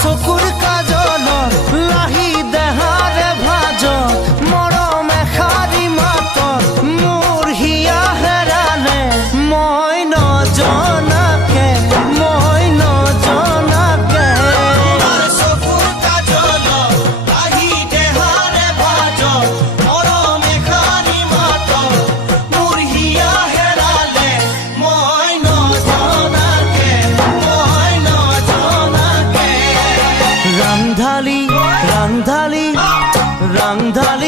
চকুৰ কাজলত লাহি দেহাৰে ভাজত মৰম এষাৰি মাতত মোৰ হিয়া হেৰালে মই নজনাকে চকুৰ কাজলত লাহি দেহাৰে ভাজত মৰম এষাৰি মাতত মোৰ হিয়া হেৰালে মই নজনাকে ৰাংধালি ৰাংধালি ৰাংধালি